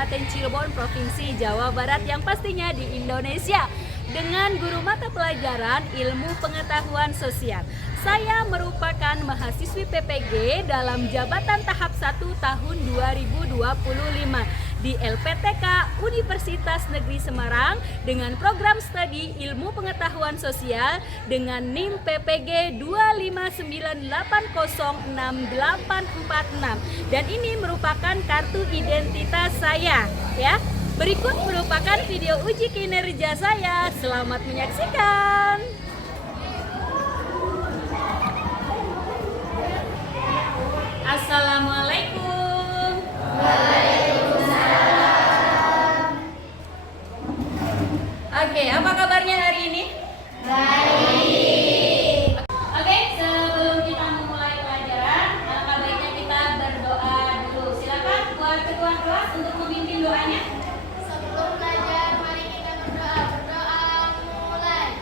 Kabupaten Cirebon, Provinsi Jawa Barat yang pastinya di Indonesia dengan guru mata pelajaran Ilmu Pengetahuan Sosial. Saya merupakan mahasiswi PPG dalam jabatan tahap 1 tahun 2025 di LPTK Universitas Negeri Semarang dengan program studi Ilmu Pengetahuan Sosial dengan NIM PPG 259806846 dan ini merupakan kartu identitas saya ya. Berikut merupakan video uji kinerja saya. Selamat menyaksikan. Assalamualaikum. Waalaikumsalam. Oke, apa kabarnya hari ini? Baik. Oke, sebelum kita memulai pelajaran, alangkah baiknya kita berdoa dulu. Silakan buat ketua kelas untuk memimpin doanya. Sebelum belajar, mari kita berdoa. Berdoa mulai.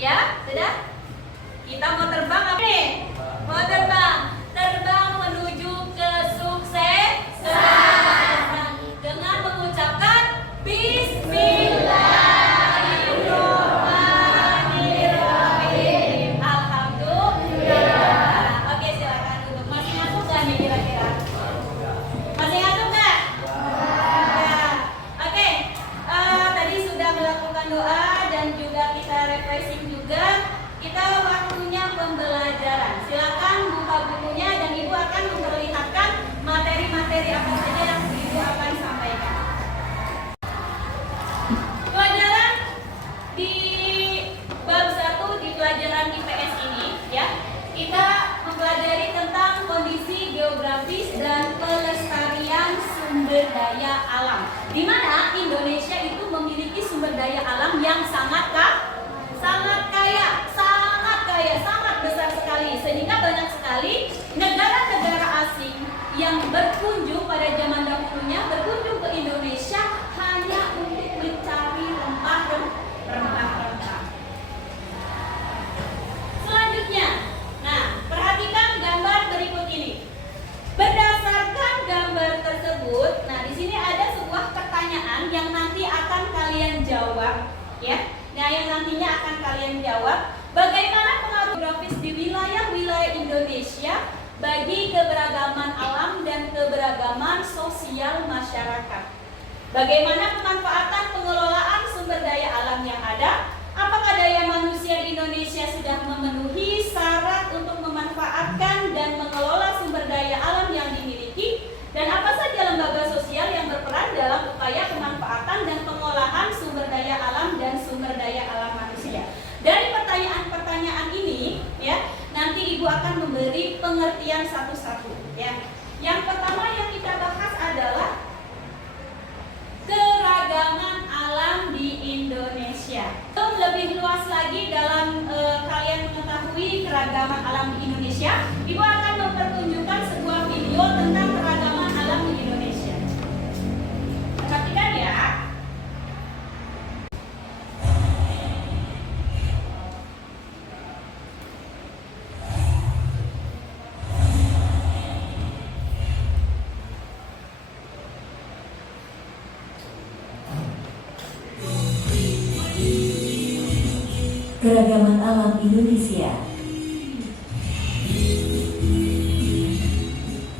Ya, sudah? Kita mau terbang apa nih? Mau terbang. Terbang menuju kesuksesan dengan mengucapkan Bismillahirrahmanirrahim. Alhamdulillah. Oke, silakan duduk. Masih ngantuk nggak nih kira-kira? Masih ngantuk nggak? Ya. Oke. Tadi sudah melakukan doa dan juga kita refreshing juga. Kita waktunya pembelajaran. Silakan buka bukunya dan Ibu akan memperlihatkan materi-materi apa saja yang Ibu akan sampaikan. Pelajaran di bab 1 di pelajaran IPS ini ya, kita mempelajari tentang kondisi geografis dan pelestarian sumber daya alam. Di mana Indonesia itu memiliki sumber daya alam yang sangat kaya, sangat besar sekali, sehingga banyak sekali negara-negara asing yang berkunjung pada zaman dahulunya berkunjung ke Indonesia hanya untuk mencari rempah-rempah. Selanjutnya, nah perhatikan gambar berikut ini. Berdasarkan gambar tersebut, nah di sini ada sebuah pertanyaan yang nanti akan kalian jawab, ya. Nah, yang nantinya akan kalian jawab, bagaimana pengaruh geografis di wilayah-wilayah Indonesia bagi keberagaman alam dan keberagaman sosial masyarakat? Bagaimana pemanfaatan pengelolaan sumber daya alam yang ada? Apakah daya manusia di Indonesia sudah memenuhi syarat untuk memanfaatkan dan mengelola sumber daya alam yang dimiliki? Dan apa saja lembaga sosial yang berperan dalam upaya pemanfaatan dan pengolahan sumber daya alam dan sumber daya alam manusia? Dari pertanyaan-pertanyaan ini, ya, nanti Ibu akan memberi pengertian satu-satu. Ya. Yang pertama yang kita bahas adalah keragaman alam di Indonesia. Untuk lebih luas lagi dalam kalian mengetahui keragaman alam di Indonesia, Ibu akan mempertunjukkan sebuah video tentang keragaman alam di Indonesia. Perhatikan ya. Keragaman alam Indonesia.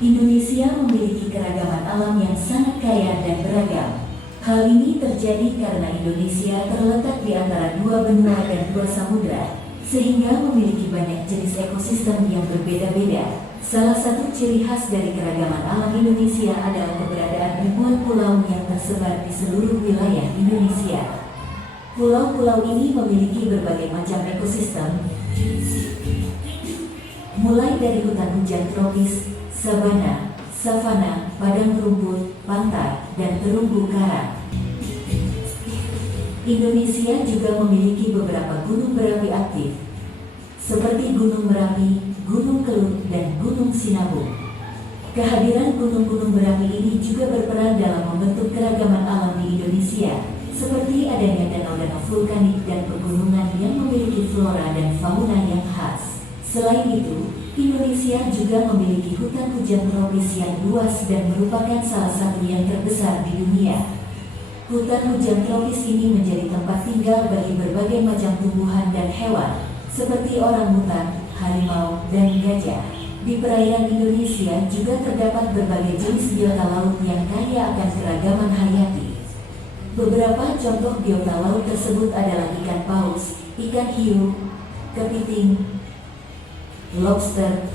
Indonesia memiliki keragaman alam yang sangat kaya dan beragam. Hal ini terjadi karena Indonesia terletak di antara dua benua dan dua samudra, sehingga memiliki banyak jenis ekosistem yang berbeda-beda. Salah satu ciri khas dari keragaman alam Indonesia adalah keberadaan ribuan pulau yang tersebar di seluruh wilayah Indonesia. Pulau-pulau ini memiliki berbagai macam ekosistem, mulai dari hutan hujan tropis, sabana, savana, padang rumput, pantai, dan terumbu karang. Indonesia juga memiliki beberapa gunung berapi aktif, seperti Gunung Merapi, Gunung Kelut, dan Gunung Sinabung. Kehadiran gunung-gunung berapi ini juga berperan dalam membentuk keragaman alam di Indonesia, seperti adanya danau-danau vulkanik dan pegunungan yang memiliki flora dan fauna yang khas. Selain itu, Indonesia juga memiliki hutan hujan tropis yang luas dan merupakan salah satu yang terbesar di dunia. Hutan hujan tropis ini menjadi tempat tinggal bagi berbagai macam tumbuhan dan hewan, seperti orangutan, harimau, dan gajah. Di perairan Indonesia juga terdapat berbagai jenis biota laut yang kaya akan keragaman hayati. Beberapa contoh biota laut tersebut adalah ikan paus, ikan hiu, kepiting, lobster,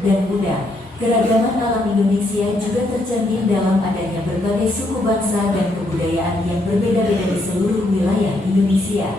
dan udang. Keragaman alam Indonesia juga tercermin dalam adanya berbagai suku bangsa dan kebudayaan yang berbeda-beda di seluruh wilayah Indonesia.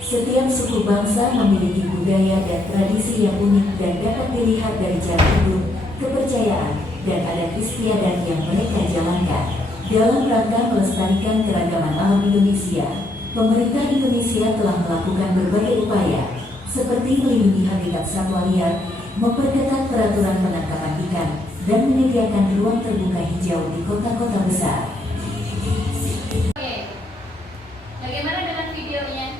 Setiap suku bangsa memiliki budaya dan tradisi yang unik dan dapat dilihat dari cara hidup, kepercayaan, dan adat istiadat yang mereka jalankan. Dalam rangka melestarikan keragaman alam Indonesia, pemerintah Indonesia telah melakukan berbagai upaya, seperti melindungi habitat satwa liar, memperketat peraturan penangkapan ikan, dan menyediakan ruang terbuka hijau di kota-kota besar. Oke, bagaimana dengan videonya?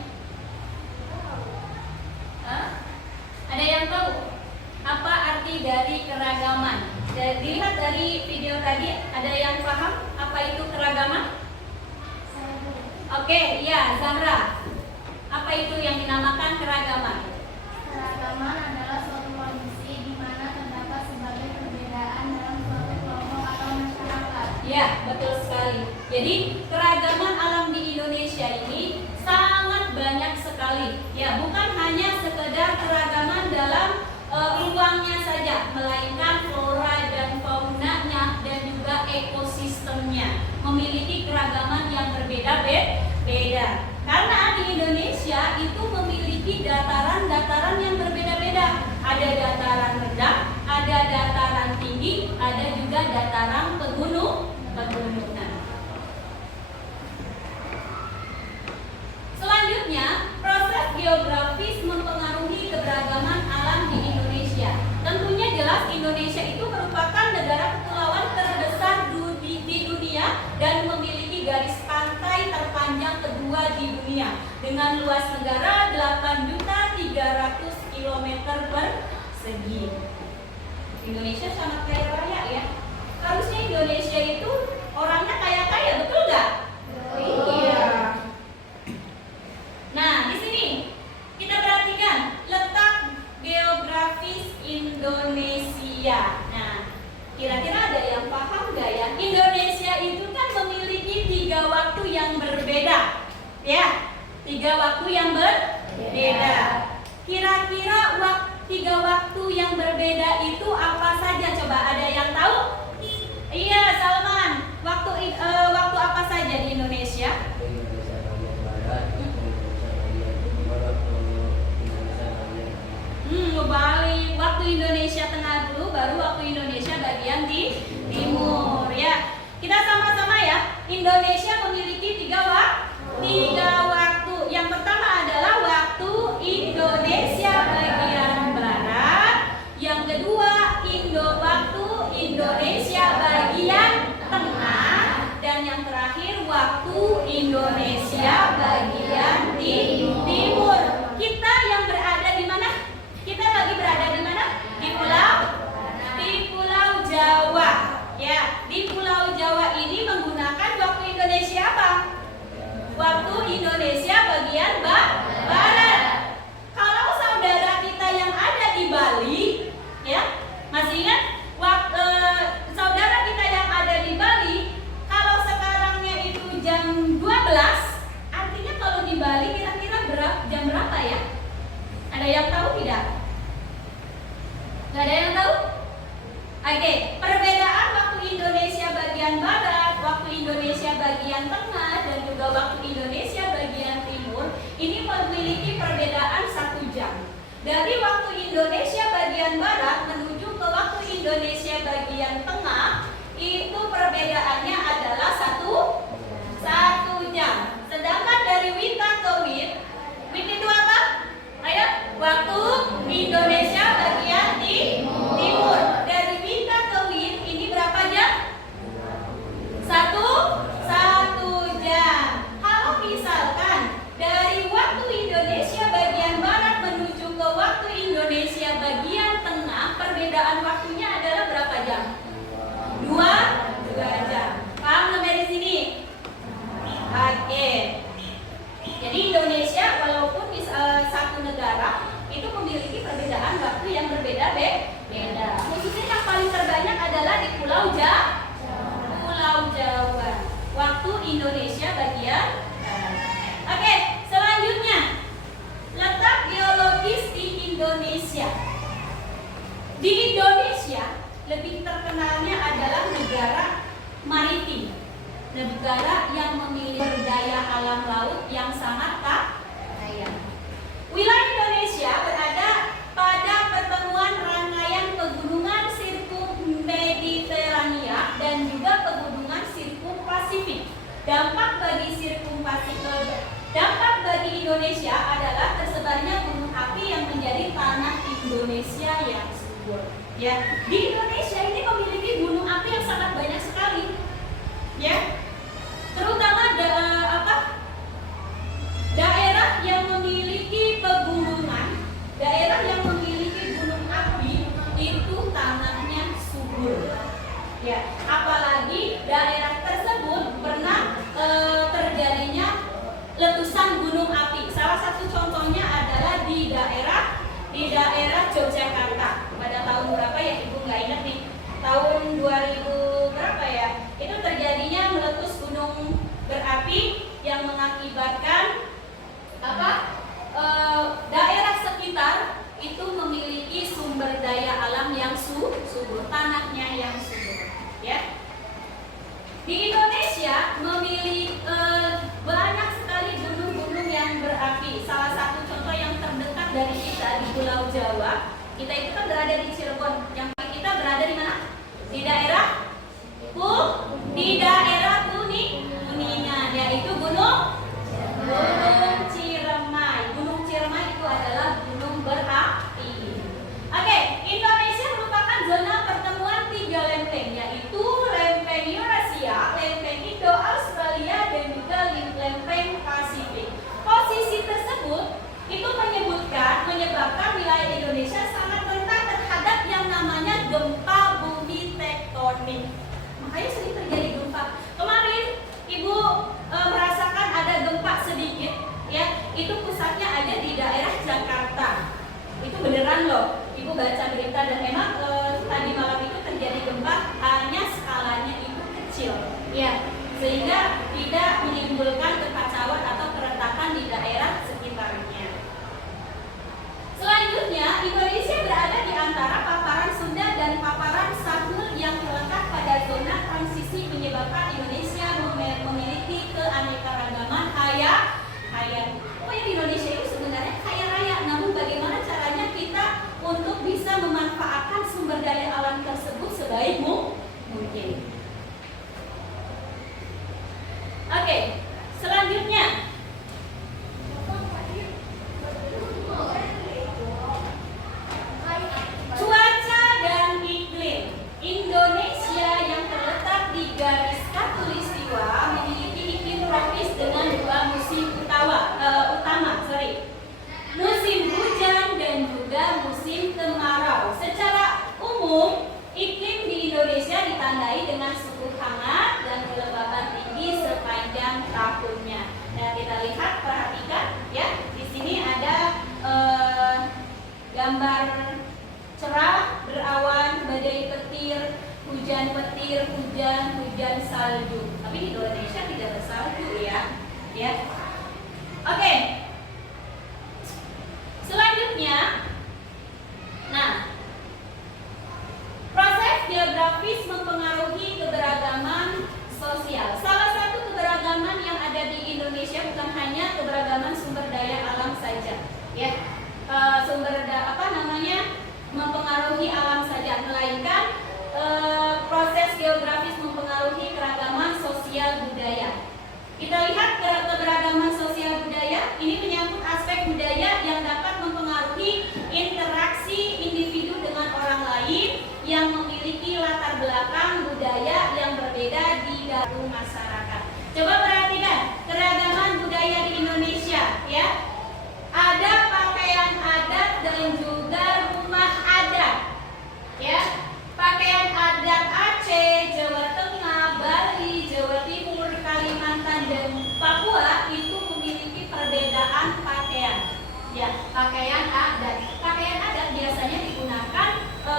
Oke, iya, Zahra. Apa itu yang dinamakan keragaman? Keragaman adalah suatu kondisi di mana terdapat sebagai perbedaan dalam suatu kelompok atau masyarakat. Ya, betul sekali. Jadi, keragaman alam di Indonesia ini sangat banyak sekali. Ya, bukan hanya sekedar keragaman dalam ruangnya saja, melainkan flora dan faunanya dan juga ekosistemnya memiliki keragaman yang berbeda-beda. Karena di Indonesia itu memiliki dataran-dataran yang berbeda-beda. Ada dataran rendah, ada dataran tinggi, ada juga dataran pegunungan. Selanjutnya, proses geografis mempengaruhi keberagaman alam di Indonesia. Tentunya jelas Indonesia itu merupakan negara kepulauan terbesar di dunia dan memiliki garis pantai terpanjang kedua di dunia dengan luas negara 8.300 km persegi. Indonesia sangat kaya raya ya. Harusnya Indonesia itu orangnya kaya-kaya, betul nggak? Iya. Nah, di sini kita perhatikan letak geografis Indonesia. Nah, kira-kira ada yang paham nggak ya? Indonesia itu kan memiliki 3 waktu yang berbeda, ya, 3 waktu yang berbeda. Kira-kira 3 waktu yang berbeda itu apa saja? Coba ada yang tahu? Iya, Salman. Waktu apa saja di Indonesia? Balik. Waktu Indonesia Tengah dulu, baru waktu Indonesia bagian di timur ya. Kita sama-sama ya. Indonesia memiliki 3 waktu. Yang pertama adalah waktu Indonesia bagian barat. Yang kedua waktu Indonesia bagian tengah. Dan yang terakhir waktu Indonesia bagian timur. Kita yang berada di mana? Kita lagi berada di mana? Di Pulau Jawa. Ya, di Pulau Jawa ini menggunakan waktu Indonesia apa? Waktu Indonesia bagian barat. Kalau saudara kita yang ada di Bali, ya, masih ingat? Saudara kita yang ada di Bali, kalau sekarangnya itu jam 12, artinya kalau di Bali kira-kira jam berapa ya? Ada yang tahu tidak? Gak ada yang tahu? Oke, perbedaan waktu Indonesia bagian barat, waktu Indonesia bagian tengah, dan juga waktu Indonesia bagian timur ini memiliki perbedaan 1 jam. Dari waktu Indonesia bagian barat menuju ke waktu Indonesia bagian tengah itu perbedaannya adalah 1 jam. Sedangkan dari Wita ke Wit itu apa? Ayo, waktu Indonesia bagian timur. Dari Wita ke Wit ini berapa jam? 1 jam. Kalau misalkan dari waktu Indonesia bagian barat menuju ke waktu Indonesia bagian tengah, perbedaan waktunya adalah berapa jam? 2 jam. Paham sampai di sini? Oke. Jadi Indonesia walaupun satu negara itu memiliki perbedaan waktu yang berbeda-beda. Khususnya yang paling terbanyak adalah di Pulau Jawa. Waktu Indonesia bagian barat. Oke, selanjutnya letak geologis di Indonesia. Di Indonesia lebih terkenalnya adalah negara maritim. Negara yang memiliki daya alam laut yang sangat kaya. Wilayah Indonesia berada pada pertemuan rangkaian pegunungan sirkum Mediterania dan juga pegunungan sirkum Pasifik. Dampak bagi Indonesia adalah tersebarnya gunung api yang menjadi tanah Indonesia yang subur. Ya, di Indonesia ini memiliki gunung api yang sangat banyak sekali. Ya. Terutama daerah yang memiliki pegunungan, daerah yang memiliki gunung api itu tanahnya subur. Ya, apalagi daerah tersebut pernah terjadinya tentang gunung api. Salah satu contohnya adalah di daerah Yogyakarta. Pada tahun berapa ya, Ibu nggak ingat nih. Tahun 2000 berapa ya? Itu terjadinya meletus gunung berapi yang mengakibatkan daerah sekitar itu memiliki sumber daya alam yang subur, tanahnya yang subur, ya. Di Indonesia memiliki banyak sekali gunung-gunung yang berapi. Salah satu contoh yang terdekat dari kita di Pulau Jawa, kita itu kan berada di Cirebon. Yang kita berada di mana? Di daerah Kuningan, yaitu Gunung Ciremai. Gunung Ciremai itu adalah gunung berapi. Oke, Indonesia merupakan zona pertemuan 3 lempeng, yaitu lempeng Eurasia, lempeng Indo-Australia, dan juga lempeng Pasifik. Posisi tersebut itu menyebabkan wilayah Indonesia sangat rentan terhadap yang namanya gempa bumi tektonik. Makanya sering terjadi gempa. Kemarin Ibu merasakan ada gempa sedikit, ya. Itu pusatnya ada di daerah Jakarta. Itu beneran loh. Ibu baca berita dan memang tadi malam itu terjadi gempa, hanya skalanya itu kecil, ya, sehingga tidak menimbulkan kekacauan atau keretakan di daerah sekitarnya. Selanjutnya, Indonesia berada di antara paparan Sunda dan paparan Sahul yang terletak pada zona transisi, menyebabkan Indonesia memiliki keanekaragaman hayati. Pokoknya di Indonesia itu sebenarnya kaya raya, namun bagaimana caranya kita untuk bisa memanfaatkan sumber daya alam tersebut sebaik mungkin. Oke, selanjutnya cuaca dan iklim. Indonesia yang terletak di garis khatulistiwa memiliki iklim tropis dengan 2 musim utama, musim hujan dan juga musim kemarau. Secara umum, iklim di Indonesia ditandai dengan suhu hangat dan kelembaban tinggi sepanjang tahunnya. Nah, kita lihat, perhatikan ya. Di sini ada gambar cerah, berawan, badai petir, hujan petir, hujan salju. Tapi di Indonesia tidak bersalju ya. Oke. Selanjutnya, nah, proses geografis mempengaruhi keberagaman sosial. Salah satu keberagaman yang ada di Indonesia bukan hanya keberagaman sumber daya alam saja, ya. Mempengaruhi alam saja, melainkan proses geografis mempengaruhi keragaman sosial budaya. Kita lihat keberagaman sosial budaya ini menyangkut aspek budaya yang dapat mempengaruhi interaksi individu dengan orang lain yang memiliki latar belakang budaya yang berbeda di dalam masyarakat. Coba perhatikan keragaman budaya di Indonesia, ya. Ada pakaian adat dan juga rumah adat, ya. Pakaian adat Aceh, Jawa Tengah, Bali, Jawa Timur, Kalimantan, dan Papua itu memiliki perbedaan pakaian, ya. Pakaian adat. Pakaian adat biasanya digunakan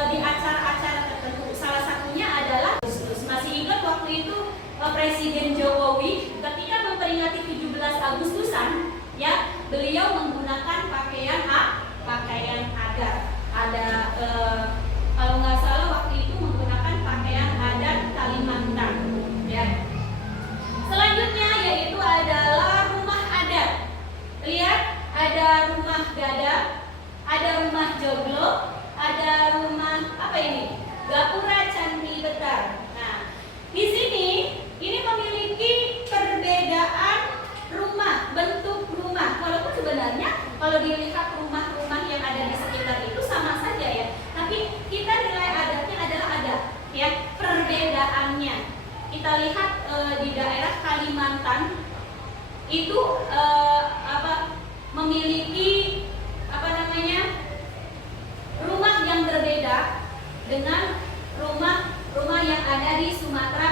di acara-acara tertentu. Salah satunya adalah Agustus. Masih ingat waktu itu Presiden Jokowi ketika memperingati 17 Agustusan, ya, beliau menggunakan pakaian adat. Ada kalau nggak salah waktu itu menggunakan pakaian adat Kalimantan, ya. Selanjutnya yaitu adalah rumah adat. Lihat, ada rumah Gadang, ada rumah Joglo, ada rumah apa ini? Gapura Candi Betar. Nah, di sini ini memiliki perbedaan rumah, bentuk rumah. Walaupun sebenarnya kalau dilihat rumah-rumah yang ada di sekitar itu sama saja, ya. Tapi kita nilai adatnya adalah ada, ya, perbedaannya. Kita lihat di daerah Kalimantan itu memiliki rumah yang berbeda dengan rumah yang ada di Sumatera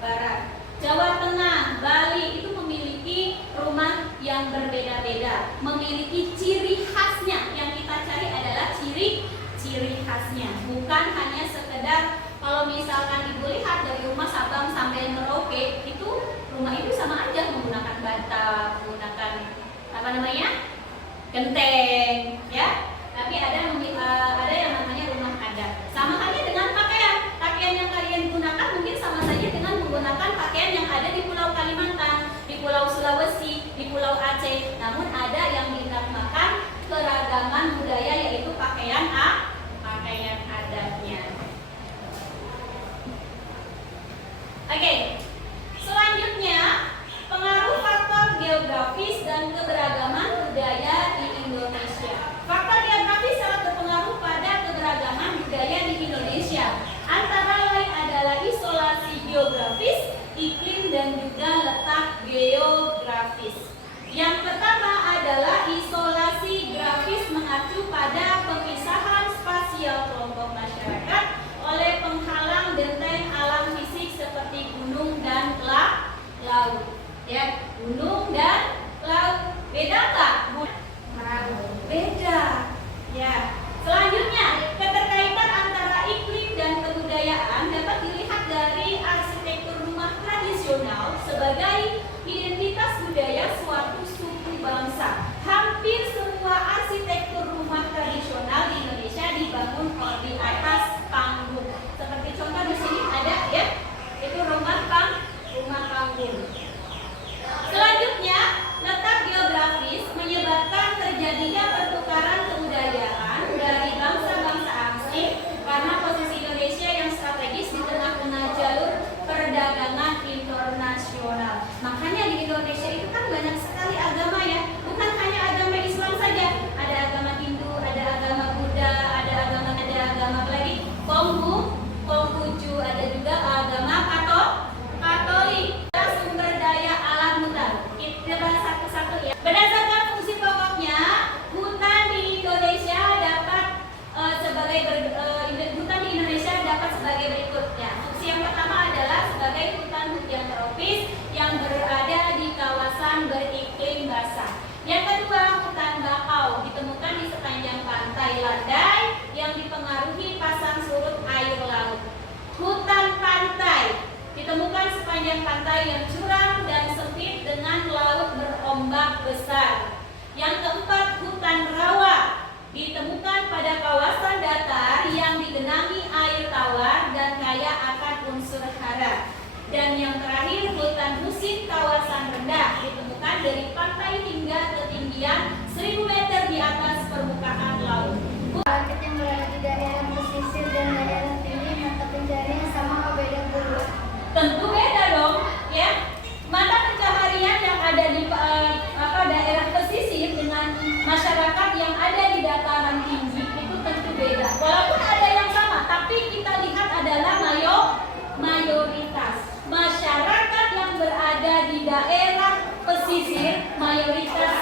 Barat. Jawa Tengah, Bali itu memiliki rumah yang berbeda berbeda-beda, memiliki ciri khasnya. Yang kita cari adalah ciri khasnya, bukan hanya sekedar kalau misalkan ibu lihat dari rumah Sabang sampai Merauke, itu rumah itu sama aja menggunakan bata, menggunakan apa namanya, genteng, ya. Tapi ada yang namanya rumah adat. Sama halnya dengan pakaian. Pakaian yang kalian gunakan mungkin sama saja dengan menggunakan pakaian yang ada di Pulau Kalimantan, di Pulau Sulawesi, di Pulau Aceh. Namun ada yang dinamakan keragaman budaya, yaitu pakaian adatnya. Oke. Selanjutnya, pengaruh faktor geografis dan keberagaman budaya di Indonesia. Faktor geografis sangat berpengaruh pada keberagaman budaya di Indonesia. Antara lain adalah isolasi geografis, iklim, dan juga letak geografis. Yang pertama adalah isolasi geografis, mengacu pada pemisahan spasial kelompok masyarakat oleh penghalang benteng alam fisik seperti gunung dan laut. Ya, gunung dan laut. Beda nggak? Beda. Ya. Selanjutnya, keterkaitan antara iklim dan kebudayaan dapat dilihat dari arsitektur rumah tradisional sebagai identitas budaya suatu suku bangsa. Hampir semua arsitektur rumah tradisional di Indonesia dibangun di atas panggung. Seperti contoh di sini ada, ya, itu rumah panggung. Selanjutnya, letak geografis menyebabkan terjadinya pertukaran kebudayaan dari bangsa-bangsa asing karena posisi Indonesia yang strategis di tengah-tengah jalur perdagangan internasional. Makanya di Indonesia itu kan banyak sekali agama, ya. Bukan hanya agama Islam saja, ada agama Hindu, ada agama Buddha, ada agama apa lagi? Konghucu, ada juga agama Katolik. Sumber daya alam hutan. Kita bahas satu-satu, ya. Berdasarkan fungsi pokoknya, hutan di Indonesia dapat hutan di Indonesia dapat sebagai berikut, ya. Fungsi yang pertama adalah sebagai hutan hujan tropis yang berada di kawasan beriklim basah. Yang kedua, hutan bakau ditemukan di sepanjang pantai landai yang dipengaruhi pasang surut air laut. Hutan pantai ditemukan sepanjang pantai yang curam dan sempit dengan laut berombak besar. Yang keempat, hutan rawa ditemukan pada kawasan datar yang digenangi air tawar dan kaya akan unsur hara. Dan yang terakhir, hutan husin kawasan rendah ditemukan dari pantai hingga ketinggian 1000 meter di atas permukaan laut. Market yang berada di daerah pesisir dan daerah tinggi, mata pencarian sama atau beda dulu? Tentu beda dong, ya. Mata pencaharian yang ada di daerah pesisir dengan masyarakat yang ada di dataran tinggi itu tentu beda. Walaupun ada yang sama, tapi kita lihat adalah mayoritas masyarakat yang berada di daerah pesisir, mayoritas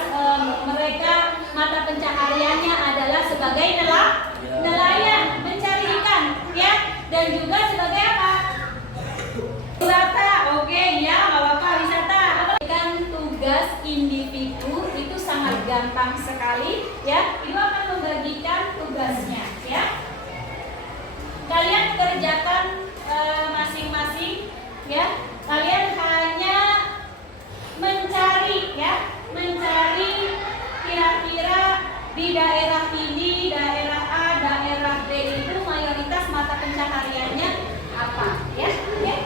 mereka mata pencahariannya adalah sebagai nelayan, mencari ikan, ya, dan juga sebagai apa? Wisata. Oke, ya, nggak apa-apa, wisata. Kan tugas individu itu sangat gampang sekali, ya. Ibu akan membagikan tugasnya, ya. Kalian kerjakan masing-masing, ya. Kalian hanya mencari, ya, mencari kira-kira di daerah ini, daerah A, daerah B itu mayoritas mata pencahariannya apa, ya, oke?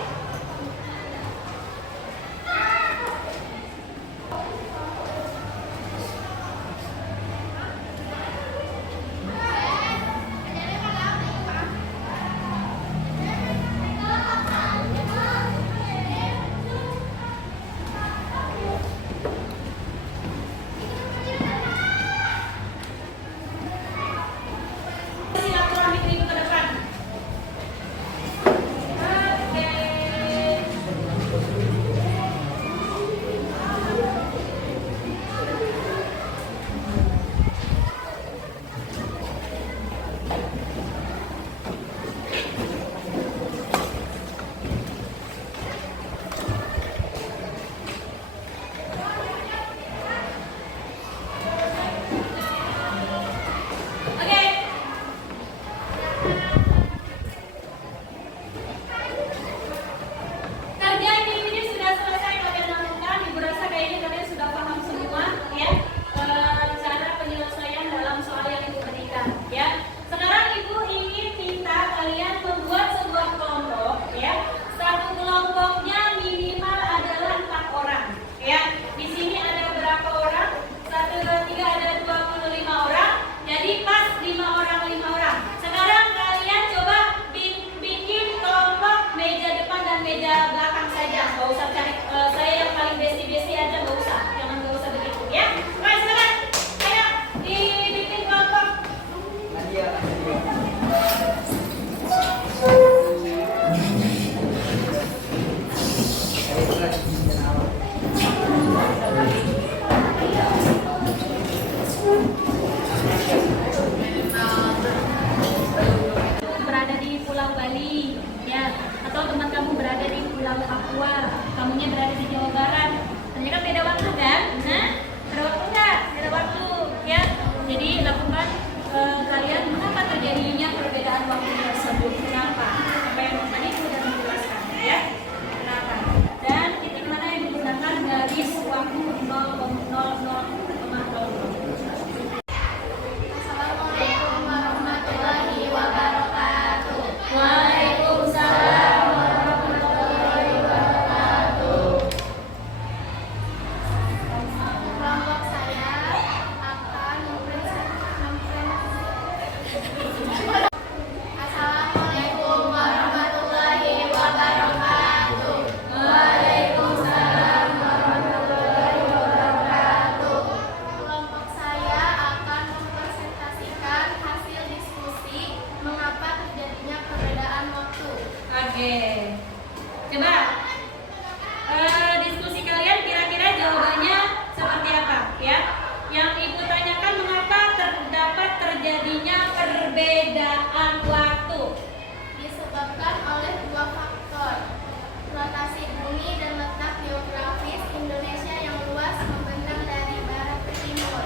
geografis Indonesia yang luas membentang dari barat ke timur.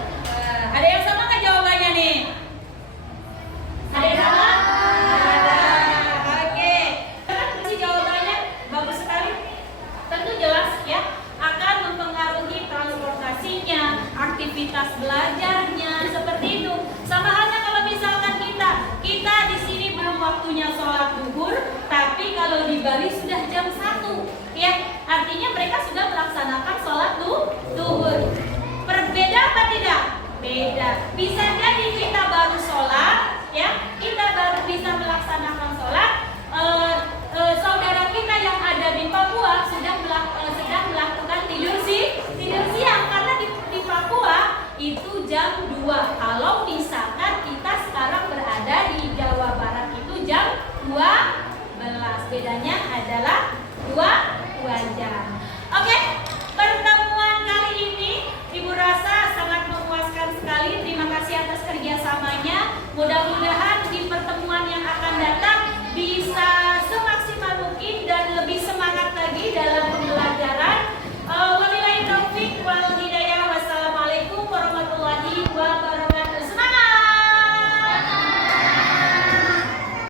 Ada yang sama nggak jawabannya nih? Ada yang sama? Ada. Oke. Kan si jawabannya bagus sekali. Tentu jelas ya, akan mempengaruhi transportasinya, aktivitas belajarnya, seperti itu. Sama halnya kalau misalkan kita di sini belum waktunya sholat duhur, tapi kalau di Bali sudah jam 1, ya artinya mereka sudah melaksanakan sholat duhur. Berbeda apa tidak? Beda. Bisa jadi kita baru sholat, ya kita baru bisa melaksanakan sholat. Saudara kita yang ada di Papua sedang melakukan